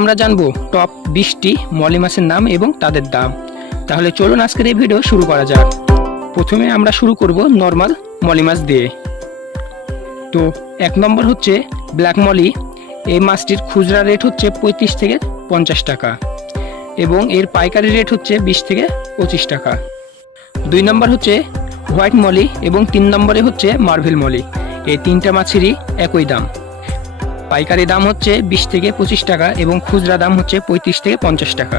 আমরা জানবো টপ 20টি মলি মাছের নাম এবং তাদের দাম। তাহলে চলুন আজকের এই ভিডিও শুরু করা যাক। প্রথমে আমরা শুরু করব নর্মাল মলি মাছ দিয়ে। তো 1 নম্বর হচ্ছে ব্ল্যাক মলি। এই মাছটির খুচরা রেট হচ্ছে 35 থেকে 50 টাকা এবং এর পাইকারি রেট হচ্ছে 20 থেকে 25 টাকা। 2 নম্বর হচ্ছে হোয়াইট মলি এবং 3 নম্বরে হচ্ছে মার্ভেল মলি। এই তিনটা মাছেরই একই দাম। পাইকারি দাম হচ্ছে 20 থেকে 25 টাকা এবং খুচরা দাম হচ্ছে 35 থেকে 50 টাকা।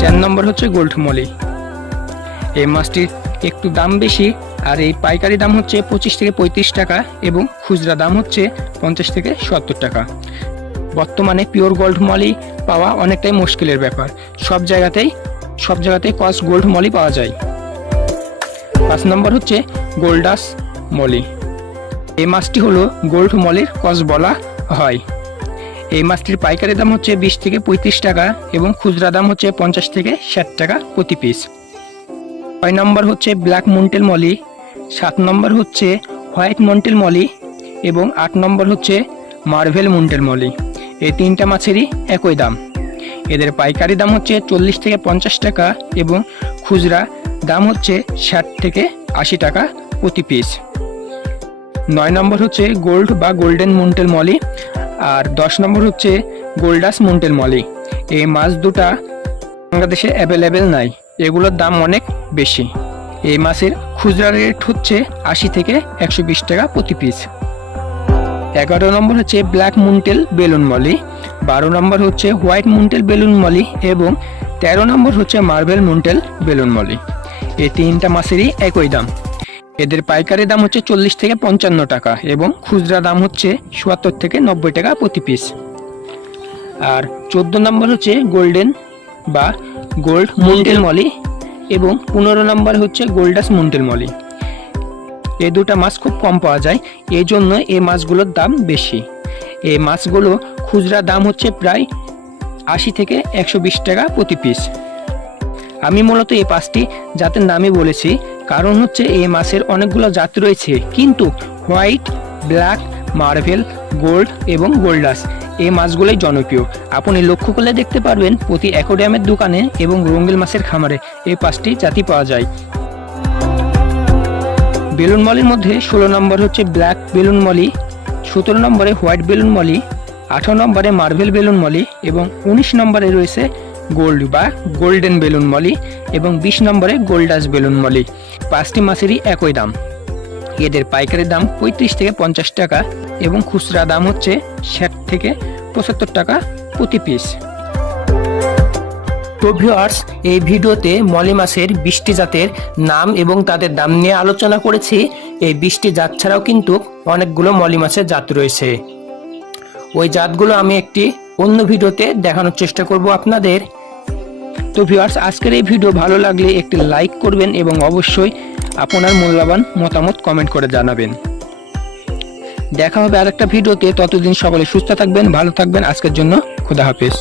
4 নম্বর হচ্ছে গোল্ড মলি। এই মাছটির একটু দাম বেশি আর এই পাইকারি দাম হচ্ছে 25 থেকে 35 টাকা এবং খুচরা দাম হচ্ছে 50 থেকে 70 টাকা। বর্তমানে পিওর গোল্ড মলি পাওয়া অনেকটাই মুশকিলের ব্যাপার। সব জায়গাতেই কস গোল্ড মলি পাওয়া যায়। 5 নম্বর হচ্ছে গোল্ডাস মলি। এই মাছটি হলো গোল্ড মলির কস বলা হয়। এই মাছটির পাইকারি দাম হচ্ছে 20 থেকে 35 টাকা এবং খুচরা দাম হচ্ছে 50 থেকে 60 টাকা প্রতি পিস। 6 নম্বর হচ্ছে ব্ল্যাক মন্টেল মলি, 7 নম্বর হচ্ছে হোয়াইট মন্টেল মলি এবং 8 নম্বর হচ্ছে মার্ভেল মন্টেল মলি। এই তিনটা মাছেরই একই দাম। এদের পাইকারি দাম হচ্ছে 40 থেকে 50 টাকা এবং খুচরা দাম হচ্ছে 60 থেকে 80 টাকা প্রতি পিস। 9 নম্বর হচ্ছে গোল্ড বা গোল্ডেন মন্টেল মলি আর 10 নম্বর হচ্ছে গোল্ডাস মন্টেল মলি। এই মাছ দুটা বাংলাদেশে অ্যাভেলেবেল নাই, এগুলোর দাম অনেক বেশি। এই মাছের খুচরা রেট হচ্ছে 80 থেকে 120 টাকা প্রতি পিস। 11 নম্বর হচ্ছে ব্ল্যাক মন্টেল বেলুন মলি, 12 নম্বর হচ্ছে হোয়াইট মন্টেল বেলুন মলি এবং 13 নম্বর হচ্ছে মার্বেল মন্টেল বেলুন মলি। এই তিনটা মাছেরই একই দাম। এদের পাইকারি দাম হচ্ছে 40 থেকে 55 টাকা এবং খুচরা দাম হচ্ছে 77 থেকে 90 টাকা প্রতি পিস। আর 14 নম্বর হচ্ছে গোল্ডেন বা গোল্ড মন্টেল মলি এবং 15 নম্বর হচ্ছে গোল্ডাস মন্টেল মলি। এই দুটা মাছ খুব কম পাওয়া যায়, এই জন্য এই মাছগুলোর দাম বেশি। এই মাছগুলো খুচরা দাম হচ্ছে প্রায় 80 থেকে 120 টাকা প্রতি পিস। আমি মূলত এই 5টি জাতের নামই বলেছি, কারণ হচ্ছে এই মাছের অনেকগুলো জাত রয়েছে, কিন্তু হোয়াইট, ব্ল্যাক, মার্ভেল, গোল্ড এবং গোল্ডাস এই মাছগুলোই জনপ্রিয়। আপনি লক্ষ্য করলে দেখতে পারবেন প্রতি অ্যাকোয়ারিয়ামের দোকানে এবং রঙ্গিল মাছের খামারে এই 5টি জাতি পাওয়া যায়। বেলুন মলির মধ্যে 16 নম্বর হচ্ছে ব্ল্যাক বেলুন মলি, 17 নম্বরে হোয়াইট বেলুন মলি, 18 নম্বরে মার্ভেল বেলুন মলি এবং 19 নম্বরে রয়েছে গোল্ড বা গোল্ডেন বেলুন মলি এবং 20 নম্বরে গোল্ডাস বেলুন মলি। 5টি মাছেরই একই দাম। এদের পাইকারি দাম 35 থেকে 50 টাকা এবং খুচরা দাম হচ্ছে 60 থেকে 75 টাকা প্রতি পিস। তো ভিউয়ার্স, এই ভিডিওতে মলি মাছের 20টি জাতের নাম এবং তাদের দাম নিয়ে আলোচনা করেছি। এই 20টি জাত ছাড়াও কিন্তু অনেকগুলো মলি মাছের জাত রয়েছে। ওই জাতগুলো আমি একটি অন্য ভিডিওতে দেখানোর চেষ্টা করব আপনাদের। তো ভিউয়ার্স, আজকের এই ভিডিও ভালো লাগলে একটি লাইক করবেন এবং অবশ্যই আপনার মূল্যবান মতামত কমেন্ট করে জানাবেন। দেখা হবে আরেকটা ভিডিওতে। ততদিন সকলে সুস্থ থাকবেন, ভালো থাকবেন। আজকের জন্য খোদা হাফেজ।